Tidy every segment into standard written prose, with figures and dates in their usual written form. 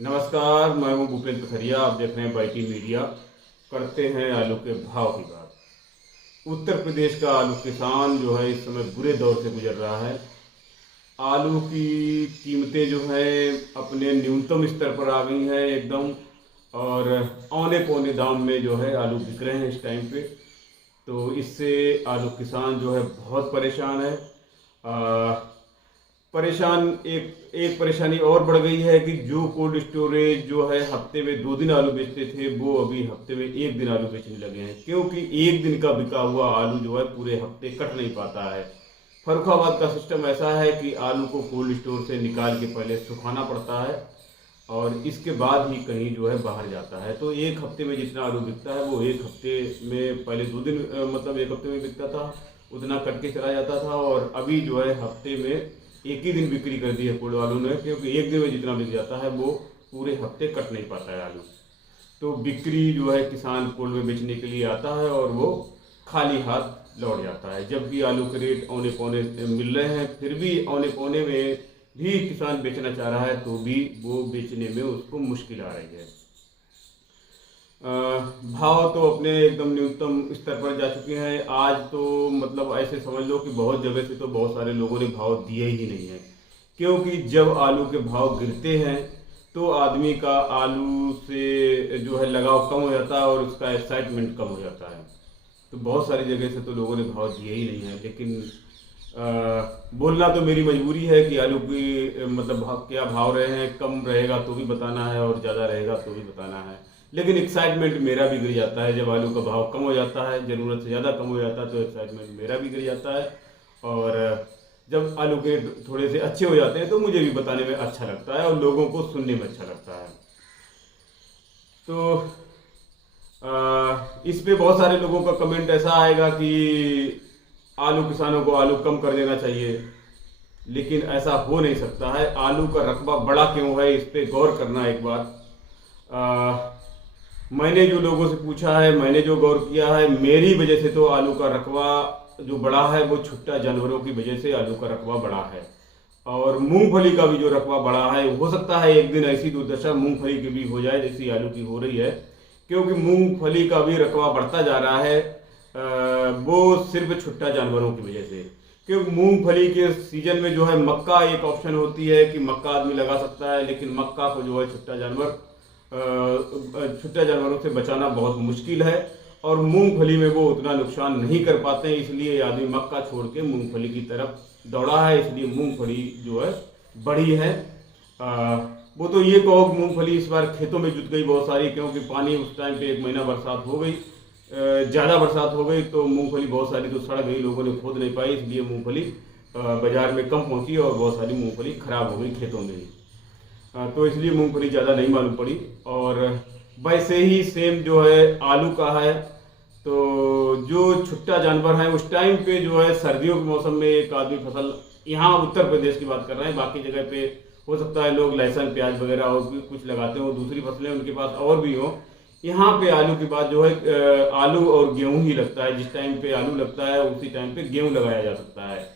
नमस्कार, मैं हूं भूपेंद्र खरिया। आप देख रहे हैं बाईटी मीडिया। करते हैं आलू के भाव की बात। उत्तर प्रदेश का आलू किसान जो है इस समय बुरे दौर से गुजर रहा है। आलू की कीमतें जो है अपने न्यूनतम स्तर पर आ गई हैं एकदम, और औने पौने दाम में जो है आलू बिक रहे हैं इस टाइम पे। तो इससे आलू किसान जो है बहुत परेशान है। परेशान एक एक परेशानी और बढ़ गई है कि जो कोल्ड स्टोरेज जो है हफ्ते में 2 दिन आलू बेचते थे, वो अभी हफ्ते में 1 दिन आलू बेचने लगे हैं, क्योंकि 1 दिन का बिका हुआ आलू जो है पूरे हफ्ते कट नहीं पाता है। फर्रुखाबाद का सिस्टम ऐसा है कि आलू को कोल्ड स्टोर से निकाल के पहले सुखाना पड़ता है और इसके बाद ही कहीं जो है बाहर जाता है। तो एक हफ्ते में जितना आलू बिकता है वो एक हफ्ते में, पहले 2 दिन मतलब एक हफ्ते में बिकता था, उतना कट के चला जाता था। और अभी जो है हफ्ते में एक ही दिन बिक्री कर दी है कोल्ड आलू ने, क्योंकि एक दिन में जितना बिक जाता है वो पूरे हफ्ते कट नहीं पाता है आलू। तो बिक्री जो है किसान कोल्ड में बेचने के लिए आता है और वो खाली हाथ लौट जाता है। जब भी आलू के रेट औने पौने मिल रहे हैं, फिर भी औने पौने में भी किसान बेचना चाह रहा है तो भी वो बेचने में उसको मुश्किल आ रही है। भाव तो अपने एकदम न्यूनतम स्तर पर जा चुके हैं। आज तो मतलब ऐसे समझ लो कि बहुत जगह से तो बहुत सारे लोगों ने भाव दिए ही नहीं है, क्योंकि जब आलू के भाव गिरते हैं तो आदमी का आलू से जो है लगाव कम हो जाता है और उसका एक्साइटमेंट कम हो जाता है। तो बहुत सारी जगह से तो लोगों ने भाव दिए ही नहीं है, लेकिन बोलना तो मेरी मजबूरी है कि आलू की मतलब क्या भाव रहे हैं। कम रहेगा तो भी बताना है और ज़्यादा रहेगा तो भी बताना है, लेकिन एक्साइटमेंट मेरा भी गिर जाता है। जब आलू का भाव कम हो जाता है, ज़रूरत से ज़्यादा कम हो जाता है, तो एक्साइटमेंट मेरा भी गिर जाता है। और जब आलू के थोड़े से अच्छे हो जाते हैं तो मुझे भी बताने में अच्छा लगता है और लोगों को सुनने में अच्छा लगता है। तो इस पे बहुत सारे लोगों का कमेंट ऐसा आएगा कि आलू किसानों को आलू कम कर देना चाहिए, लेकिन ऐसा हो नहीं सकता है। आलू का रकबा बड़ा क्यों है, इस पे गौर करना एक बार। मैंने जो लोगों से पूछा है, मैंने जो गौर किया है, मेरी वजह से तो आलू का रकबा जो बड़ा है वो छुट्टा जानवरों की वजह से आलू का रकबा बड़ा है। और मूंगफली का भी जो रकबा बड़ा है, हो सकता है एक दिन ऐसी दुर्दशा मूंगफली की भी हो जाए जैसी आलू की हो रही है, क्योंकि मूंगफली का भी रकबा बढ़ता जा रहा है। वो सिर्फ छुट्टा जानवरों की वजह से, क्योंकि मूंगफली के सीजन में जो है मक्का एक ऑप्शन होती है कि मक्का आदमी लगा सकता है, लेकिन मक्का को जो है छुट्टा जानवरों से बचाना बहुत मुश्किल है और मूंगफली में वो उतना नुकसान नहीं कर पाते हैं, इसलिए आदमी मक्का छोड़ के मूंगफली की तरफ दौड़ा है। इसलिए मूंगफली जो है बढ़ी है। वो तो ये कहो कि मूंगफली इस बार खेतों में जुट गई बहुत सारी, क्योंकि पानी उस टाइम पे 1 महीना बरसात हो गई, ज़्यादा बरसात हो गई तो मूंगफली बहुत सारी तो सड़ गई, लोगों ने खोद नहीं पाई, इसलिए मूंगफली बाजार में कम पहुंची और बहुत सारी मूंगफली खराब हो गई खेतों में ही। तो इसलिए मूंगफली ज़्यादा नहीं मालूम पड़ी। और वैसे ही सेम जो है आलू का है। तो जो छुट्टा जानवर है उस टाइम पे जो है सर्दियों के मौसम में एक आदमी फसल, यहाँ उत्तर प्रदेश की बात कर रहे हैं, बाकी जगह पे हो सकता है लोग लहसुन प्याज वगैरह और भी कुछ लगाते हो, दूसरी फसलें उनके पास और भी हो। यहाँ पे आलू के बाद जो है आलू और गेहूं ही लगता है। जिस टाइम पे आलू लगता है उसी टाइम पे गेहूं लगाया जा सकता है।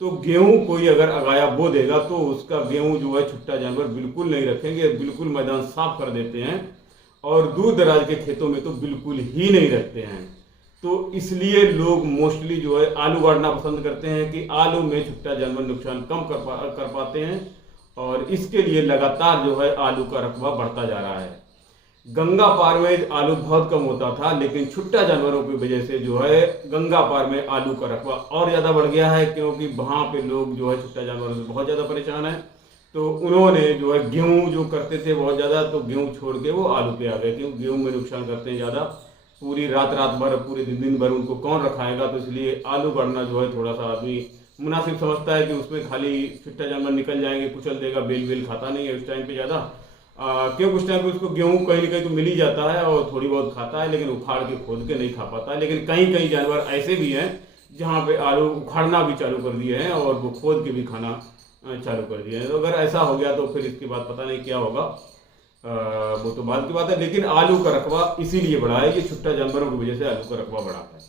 तो गेहूं कोई अगर अगाया बो देगा तो उसका गेहूं जो है छुट्टा जानवर बिल्कुल नहीं रखेंगे, बिल्कुल मैदान साफ कर देते हैं और दूर दराज के खेतों में तो बिल्कुल ही नहीं रखते हैं। तो इसलिए लोग मोस्टली जो है आलू गाड़ना पसंद करते हैं कि आलू में छुट्टा जानवर नुकसान कम कर पाते हैं, और इसके लिए लगातार जो है आलू का रकबा बढ़ता जा रहा है। गंगा पार में आलू बहुत कम होता था, लेकिन छुट्टा जानवरों की वजह से जो है गंगा पार में आलू का रकबा और ज़्यादा बढ़ गया है, क्योंकि वहाँ पे लोग जो है छुट्टा जानवरों से बहुत ज़्यादा परेशान है। तो उन्होंने जो है गेहूं जो करते थे बहुत ज़्यादा, तो गेहूं छोड़ के वो आलू पे आ गए, क्योंकि गेहूं में नुकसान करते हैं ज़्यादा। पूरी रात रात भर, पूरे दिन दिन भर उनको कौन रखाएगा, तो इसलिए आलू गड़ना जो है थोड़ा सा आदमी मुनासिब समझता है कि उसमें खाली छुट्टा जानवर निकल जाएंगे, कुचल देगा, बेल बेल खाता नहीं है उस टाइम पे ज़्यादा। क्योंकि उस टाइम पे उसको गेहूं कहीं ना कहीं तो मिल ही जाता है और थोड़ी बहुत खाता है, लेकिन उखाड़ के खोद के नहीं खा पाता है। लेकिन कहीं कहीं जानवर ऐसे भी हैं जहाँ पे आलू उखाड़ना भी चालू कर दिए हैं और वो खोद के भी खाना चालू कर दिए हैं। तो अगर ऐसा हो गया तो फिर इसके बाद पता नहीं क्या होगा, वो तो बाद की बात है। लेकिन आलू का रकबा इसीलिए बढ़ा है कि छुट्टा जानवरों की वजह से आलू का रकबा बढ़ा है।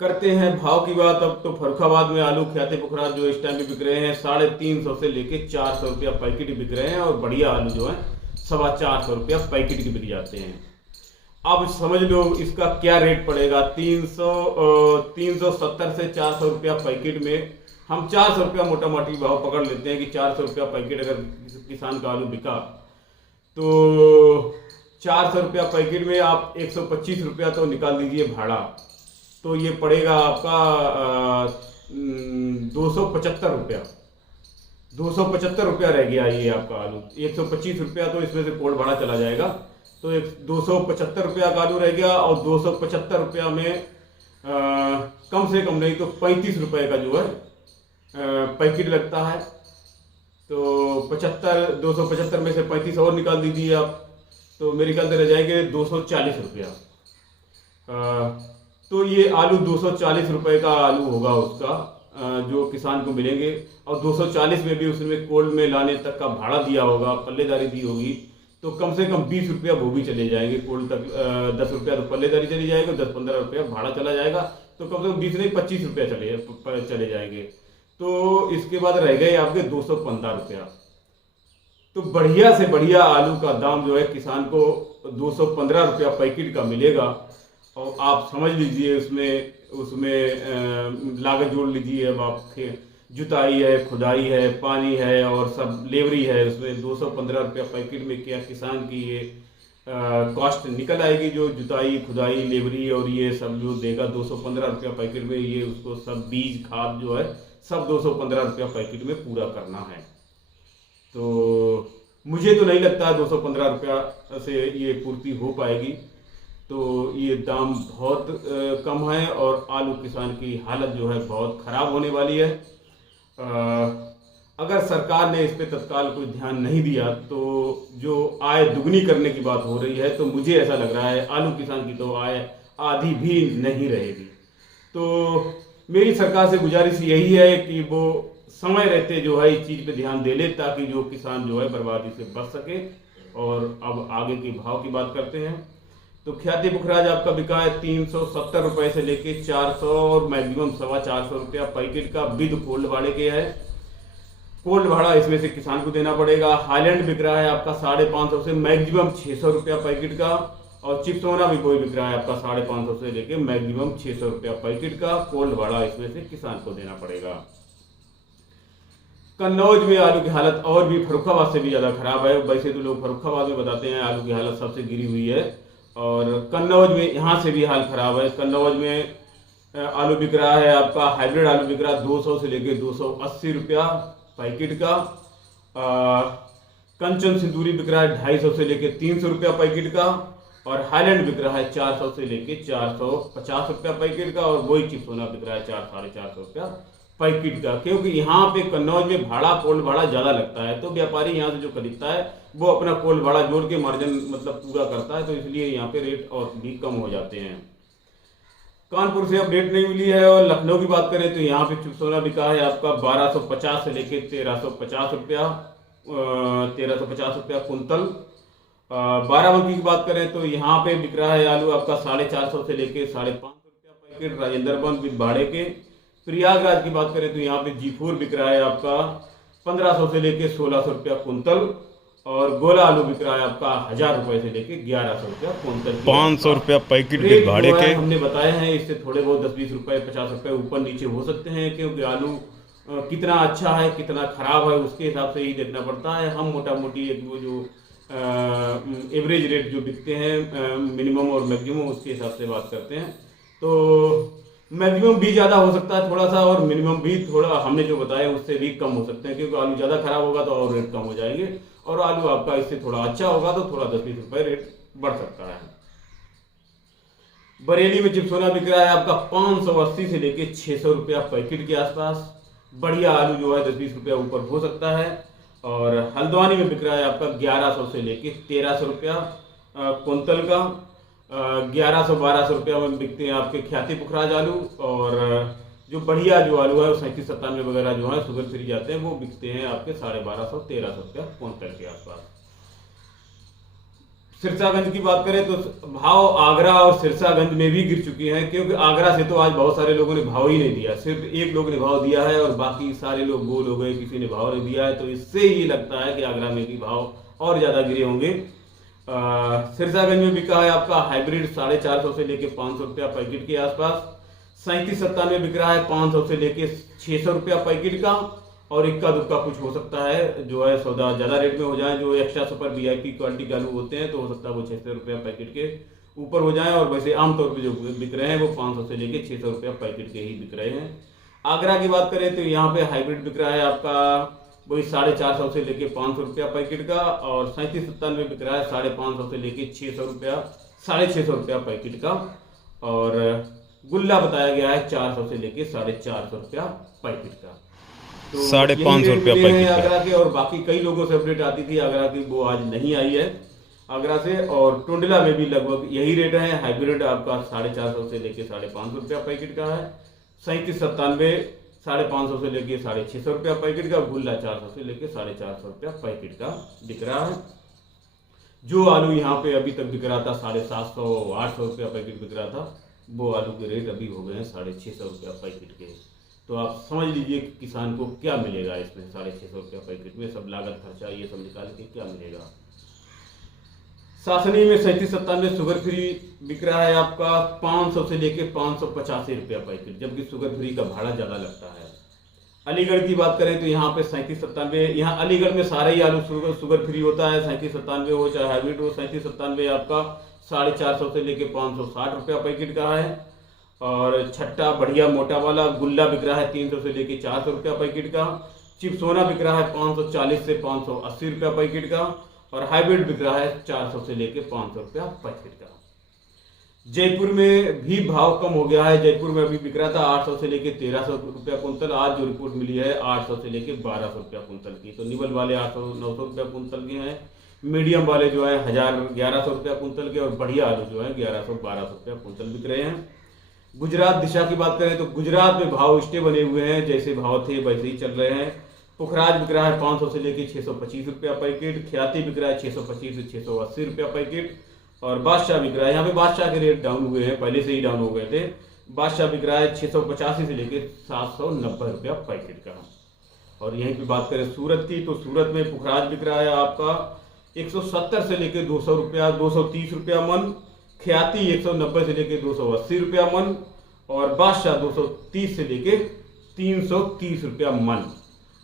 करते हैं भाव की बात। अब तो फर्रुखाबाद में आलू ख्याति पुखराज जो इस टाइम पे बिक रहे हैं 350 से लेके 400 रुपया पैकेट बिक रहे हैं, और बढ़िया आलू जो है 425 रुपया पैकेट के बिक जाते हैं। अब समझ लो इसका क्या रेट पड़ेगा। 370 से 400 रुपया पैकेट में हम 400 रुपया मोटा मोटी भाव पकड़ लेते हैं कि 400 रुपया पैकेट अगर किसान का आलू बिका तो 400 रुपया पैकेट में आप 125 रुपया तो निकाल दीजिए भाड़ा, तो ये पड़ेगा आपका 275 रुपया। 275 रुपया रह गया ये आपका आलू। 125 रुपया तो इसमें से कोल भाड़ा चला जाएगा, तो 275 रुपया का आलू रह गया। और 275 रुपया में कम से कम नहीं तो 35 रुपये का जो है पैकेट लगता है। तो 275 में से 35 और निकाल दीजिए आप, तो मेरे ख्याल से रह जाएंगे 240 रुपया। तो ये आलू 240 रुपये का आलू होगा उसका जो किसान को मिलेंगे। और 240 में भी उसमें कोल्ड में लाने तक का भाड़ा दिया होगा, पल्लेदारी दी होगी, तो कम से कम 20 रुपया वो भी चले जाएंगे कोल्ड तक। 10 रुपया तो पल्लेदारी चली जाएगी, 10-15 रुपया भाड़ा चला जाएगा, तो कम से कम 20 नहीं 25 रुपया चले जाएंगे। तो इसके बाद रह गए आपके 215 रुपया। तो बढ़िया से बढ़िया आलू का दाम जो है किसान को 215 रुपया पैकेट का मिलेगा। और आप समझ लीजिए उसमें लागत जोड़ लीजिए। अब आपके जुताई है, खुदाई है, पानी है और सब लेबरी है, उसमें 215 रुपया पैकेट में क्या किसान की ये कॉस्ट निकल आएगी। जो जुताई खुदाई लेबरी और ये सब जो देगा 215 रुपया पैकेट में, ये उसको सब बीज खाद जो है सब 215 रुपया पैकेट में पूरा करना है। तो मुझे तो नहीं लगता 215 रुपया से ये पूर्ति हो पाएगी। तो ये दाम बहुत कम है और आलू किसान की हालत जो है बहुत ख़राब होने वाली है। अगर सरकार ने इस पे तत्काल कोई ध्यान नहीं दिया तो जो आय दुगनी करने की बात हो रही है, तो मुझे ऐसा लग रहा है आलू किसान की तो आय आधी भी नहीं रहेगी। तो मेरी सरकार से गुजारिश यही है कि वो समय रहते जो है इस चीज़ पे ध्यान दे ले, ताकि जो किसान जो है बर्बादी से बच सके। और अब आगे के भाव की बात करते हैं। तो ख्याति पुखराज आपका बिका है 370 रुपये से लेके 400 और मैक्सिमम 425 रुपया पैकेट का विद कोल्ड भाड़े के है। कोल्ड भाड़ा इसमें से किसान को देना पड़ेगा। हाईलैंड बिक रहा है आपका 550 से मैक्सिमम 600 रुपया पैकेट का। और चिप्सोना भी कोई बिक रहा है आपका 550 से लेके मैक्सिमम 600 रुपया पैकेट का। कोल्ड भाड़ा इसमें से किसान को देना पड़ेगा। कन्नौज में आलू की हालत और भी फर्रुखाबाद से भी ज़्यादा खराब है। वैसे तो लोग फर्रुखाबाद में बताते हैं आलू की हालत सबसे गिरी हुई है, और कन्नौज में यहाँ से भी हाल खराब है। कन्नौज में आलू बिक रहा है आपका हाइब्रिड आलू बिक रहा है 200 से लेके 280 रुपया पैकेट का। कंचन सिंदूरी बिक रहा है 250 से लेके 300 रुपया पैकेट का। और हाईलैंड बिक रहा है 400 से लेके 450 रुपया पैकेट का। और वही चिप्सोना बिक रहा है 400-450 रुपया पैकेट का। क्योंकि यहाँ पे कन्नौज में भाड़ा कोल्ड भाड़ा ज़्यादा लगता है, तो व्यापारी यहाँ से जो खरीदता है वो अपना कोल्ड भाड़ा जोड़ के मार्जिन मतलब पूरा करता है, तो इसलिए यहाँ पे रेट और भी कम हो जाते हैं। कानपुर से अब रेट नहीं मिली है। और लखनऊ की बात करें तो यहाँ पे चिप्सोना बिका है आपका 1250 से लेके 1350 रुपया 1350 रुपया कुंतल। बाराबंकी की बात करें तो यहाँ पे बिक रहा है आलू आपका 450 से लेके 550 रुपया पैकेट राजेंद्रगंज विद भाड़े के। प्रयागराज की बात करें तो यहाँ पे G4 बिक रहा है आपका 1500 से लेके 1600 रुपया कुंतल। और गोला आलू बिक रहा है आपका 1000 रुपए से लेके 1100 रुपया कुंतल। 500 रुपया पैकेट के भाड़े के हमने बताए हैं। इससे थोड़े बहुत 10-20 रुपए 50 रुपए ऊपर नीचे हो सकते हैं, क्योंकि आलू कितना अच्छा है कितना खराब है उसके हिसाब से ही देखना पड़ता है। हम मोटा मोटी एक वो जो एवरेज रेट जो बिकते हैं मिनिमम और मैक्सिमम उसके हिसाब से बात करते हैं। तो मैक्सिमम भी ज़्यादा हो सकता है थोड़ा सा, और मिनिमम भी थोड़ा हमने जो बताया उससे भी कम हो सकते हैं, क्योंकि आलू ज़्यादा खराब होगा तो और रेट कम हो जाएंगे, और आलू आपका इससे थोड़ा अच्छा होगा तो थोड़ा 10-20 रुपये रेट बढ़ सकता है। बरेली में चिप्सोना बिक रहा है आपका 580 से लेके 600 रुपया पैकेट के आसपास। बढ़िया आलू जो है 10-20 रुपया ऊपर हो सकता है। और हल्द्वानी में बिक रहा है आपका 1100 से लेके 1300 रुपया कुंतल का। 1100-1200 रुपया में बिकते हैं आपके ख्याति पुखराज आलू। और जो बढ़िया जो आलू है वो 37-97 वगैरह जो है शुगर फ्री जाते हैं वो बिकते हैं आपके 1250-1300 रुपया कुंतल के आसपास। सिरसागंज की बात करें तो भाव आगरा और सिरसागंज में भी गिर चुके हैं, क्योंकि आगरा से तो आज बहुत सारे लोगों ने भाव ही नहीं दिया, सिर्फ एक लोग ने भाव दिया है और बाकी सारे लोग गोल हो गए, किसी ने भाव नहीं दिया है। तो इससे ये लगता है कि आगरा में भी भाव और ज़्यादा गिरे होंगे। सिरसागंज में बिका है आपका हाइब्रिड 450 से लेके 500 रुपया पैकेट के आसपास, 3797 बिक रहा है 500 से लेके 600 रुपया पैकेट का, और इक्का दुक्का कुछ हो सकता है जो है सौदा ज़्यादा रेट में हो जाए, जो एक्स्ट्रा सुपर वीआईपी क्वालिटी के आलू होते हैं तो हो सकता है वो 600 रुपया पैकेट के ऊपर हो जाए, और वैसे आमतौर पे जो बिक रहे हैं वो 500 से लेके 600 रुपया पैकेट के ही बिक रहे हैं। आगरा की बात करें तो यहाँ पे हाइब्रिड बिक रहा है आपका वही 450 से लेके 500 रुपया पैकेट का, और 3797 बिक रहा है 550 से लेके 600 रुपया 650 रुपया पैकेट का, और गुल्ला बताया गया है 400 से लेके 450 रुपया पैकेट का। तो 550 रुपया पैकेट का आगरा के, और बाकी कई लोगों से अपडेट आती थी आगरा की, वो आज नहीं आई है आगरा से। और टुंडला में भी लगभग यही रेट है, हाइब्रिड आपका 450 से लेके 550 रुपया पैकेट का है, 3797 550 से लेके 650 रुपया पैकेट का, गुल्ला 400 से लेके 450 रुपया पैकेट का बिक रहा है। जो आलू यहाँ पे अभी तक बिक रहा था 750 800 रुपया पैकेट बिक रहा था, वो आलू के रेट अभी हो गए हैं 650 रुपया पैकेट के। तो आप समझ लीजिए कि किसान को क्या मिलेगा इसमें 650 रुपया पैकेट में, सब लागत खर्चा ये सब निकाल के क्या मिलेगा। सासनी में 3797 शुगर फ्री बिक रहा है आपका 500 से लेके 585 रुपया पैकेट, जबकि शुगर फ्री का भाड़ा ज़्यादा लगता है। अलीगढ़ की बात करें तो यहाँ पे 3797, यहाँ अलीगढ़ में सारे ही आलू शुगर फ्री होता है, 3797 हो चाहे हाइब्रिड हो, 3797 आपका 450 से लेके 560 रुपया पैकेट का है। और छट्टा बढ़िया मोटा वाला गुल्ला बिक रहा है 300 से लेके 400 रुपया पैकेट का, चिप्सोना बिक रहा है 540 से 580 रुपया पैकेट का, और हाइब्रिड बिक रहा है 400 से लेके 500 रुपया पैकेट का। जयपुर में भी भाव कम हो गया है, जयपुर में अभी बिक रहा था 800 से लेके 1300 रुपया कुंतल, आज जो रिपोर्ट मिली है 800 से लेके 1200 रुपया कुंतल की। तो निवल वाले 800-900 रुपया कुंतल के हैं, मीडियम वाले जो है 1100 रुपया कुंतल के, और बढ़िया आलू जो है 1100-1200 रुपया कुंतल बिक रहे हैं। गुजरात दिशा की बात करें तो गुजरात में भाव स्टे बने हुए हैं, जैसे भाव थे वैसे ही चल रहे हैं। पुखराज बिक रहा है 500 से लेके 625 रुपया पैकेट, ख्याति बिक रहा है 625 से 680 रुपया पैकेट, और बादशाह बिक रहा है, यहाँ पे बादशाह के रेट डाउन हुए हैं, पहले से ही डाउन हो गए थे। बादशाह बिक रहा है 685 से लेके 790 रुपया पैकेट का। और यहीं पे बात करें सूरत की, तो सूरत में पुखराज बिक रहा है आपका 170 से लेके 200 रुपया 230 रुपया मन, ख्याति 190 से लेके 280 रुपया मन, और बादशाह 230 से लेके 330 रुपया मन।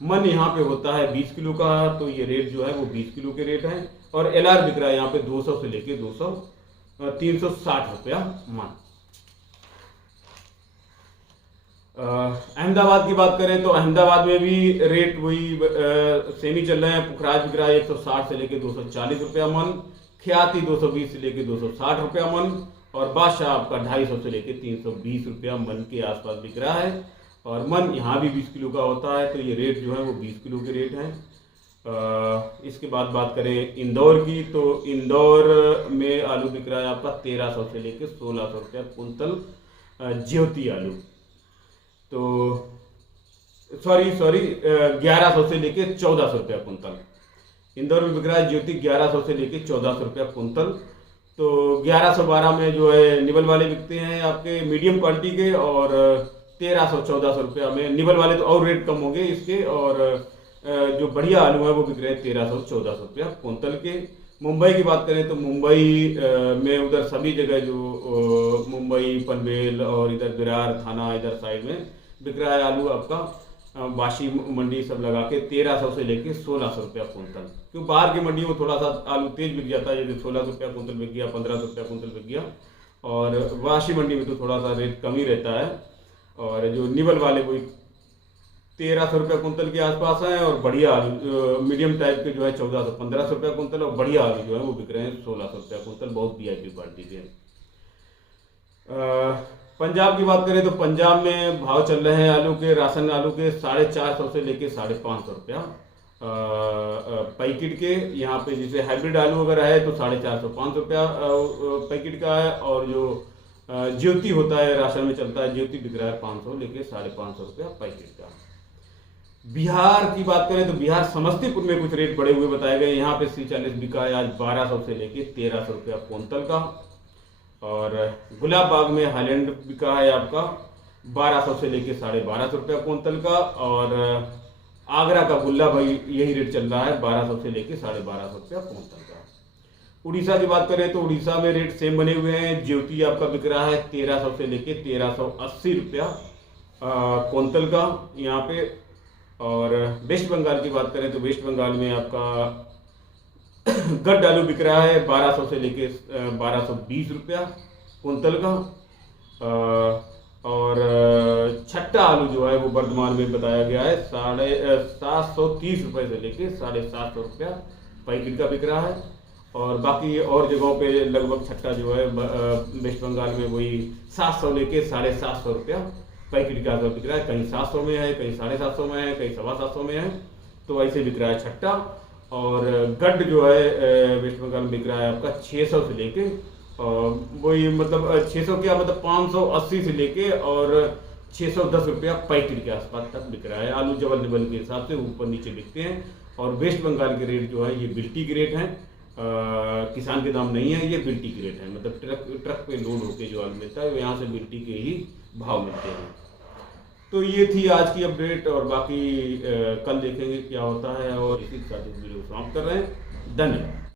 मन यहाँ पे होता है 20 किलो का, तो ये रेट जो है वो 20 किलो के रेट हैं। और एलआर बिक रहा है यहाँ पे 200 से लेके 360 रुपया मन। अहमदाबाद की बात करें तो अहमदाबाद में भी रेट वही सेम ही चल रहे हैं। पुखराज बिक रहा है 160 से लेके 240 रुपया मन, ख्याति 220 से लेके 260 रुपया मन, और बादशाह आपका 250 से लेके 320 रुपया मन के आसपास बिक रहा है। और मन यहाँ भी 20 किलो का होता है, तो ये रेट जो है वो 20 किलो के रेट हैं। इसके बाद बात करें इंदौर की, तो इंदौर में आलू बिक रहा है आपका 1300 से लेके 1600 रुपया कुंतल ज्योति आलू, तो सॉरी 1100 से लेके 1400 रुपया कुंतल। इंदौर में बिक रहा है ज्योति 1100 से लेके 1400 रुपया कुंतल। तो 1112 में जो है निवल वाले बिकते हैं आपके मीडियम क्वालिटी के, और 1300-1400 रुपया में निवल वाले तो और रेट कम हो गए इसके, और जो बढ़िया आलू है वो बिक रहे हैं 1300-1400 रुपया कुंतल के। मुंबई की बात करें तो मुंबई में उधर सभी जगह जो मुंबई पनवेल और इधर विरार थाना इधर साइड में बिक रहा है आलू आपका वाशी मंडी सब लगा के 1300 से लेके 1600 रुपया कुंतल। क्यों बाहर की मंडियों में थोड़ा सा आलू तेज बिक जाता है, जैसे 1600 रुपया कुंतल बिक गया, 1500 रुपया कुंतल बिक गया, और वाशी मंडी में तो थोड़ा सा रेट कम ही रहता है। और जो निवल वाले वो 1300 रुपया कुंतल के आसपास हैं, और बढ़िया आलू मीडियम टाइप के जो है 1400-1500 रुपया कुंतल, और बढ़िया आलू जो है वो बिक रहे हैं 1600 रुपया कुंतल, बहुत वीआईपी क्वालिटी के। पंजाब की बात करें तो पंजाब में भाव चल रहे हैं आलू के, राशन आलू के 450 से लेके 550 रुपया पैकेट के। यहाँ पे जैसे हाइब्रिड आलू अगर है तो 450-500 रुपया पैकेट का है, और जो ज्योति होता है राशन में चलता है ज्योति बिक रहा है 500 लेके 550 रुपया पैकेट का। बिहार की बात करें तो बिहार समस्तीपुर में कुछ रेट बढ़े हुए बताए गए। यहाँ पे C40 बिका है आज 1200 से लेके 1300 रुपया क्विंटल का। और गुलाब बाग में हाईलैंड बिका है आपका 1200 से लेके 1250 रुपया क्विंटल का। और आगरा का गुल्ला भाई यही रेट चल रहा है 1200 से लेके 1250 रुपया क्विंटल का। उड़ीसा की बात करें तो उड़ीसा में रेट सेम बने हुए हैं। ज्योति आपका बिक रहा है 1300 से लेके 1380 रुपया क्विंटल का यहाँ पे। और वेस्ट बंगाल की बात करें तो वेस्ट बंगाल में आपका गड्ड आलू बिक रहा है 1200 से लेके 1220 रुपया क्विंटल का। और छट्टा आलू जो है वो वर्धमान में बताया गया है 730 रुपये से लेके 750 रुपया पैकेट का बिक रहा है। और बाकी और जगहों पे लगभग छट्टा जो है वेस्ट बंगाल में वही 700 लेके 750 रुपया पैकेट का बिक रहा है। कहीं 700 में है, कहीं 750 में है, कहीं 725 में है, तो ऐसे बिक रहा है छट्टा। और गड्ड जो है वेस्ट बंगाल में बिक रहा है आपका 600 से लेके वही मतलब 600 क्या मतलब 580 से लेके और 610 रुपया पैकेट के आसपास तक बिक रहा है। आलू जबल जबल के हिसाब से ऊपर नीचे बिकते हैं। और वेस्ट बंगाल के रेट जो है ये बिल्टी के रेट हैं, किसान के दाम नहीं है, ये बिल्टी के रेट है। मतलब ट्रक पे लोड होके जो आलू मिलता है यहाँ से बिल्टी के ही भाव मिलते हैं। तो ये थी आज की अपडेट और बाकी कल देखेंगे क्या होता है। और इसी के साथ इस वीडियो को समाप्त कर रहे हैं। धन्यवाद।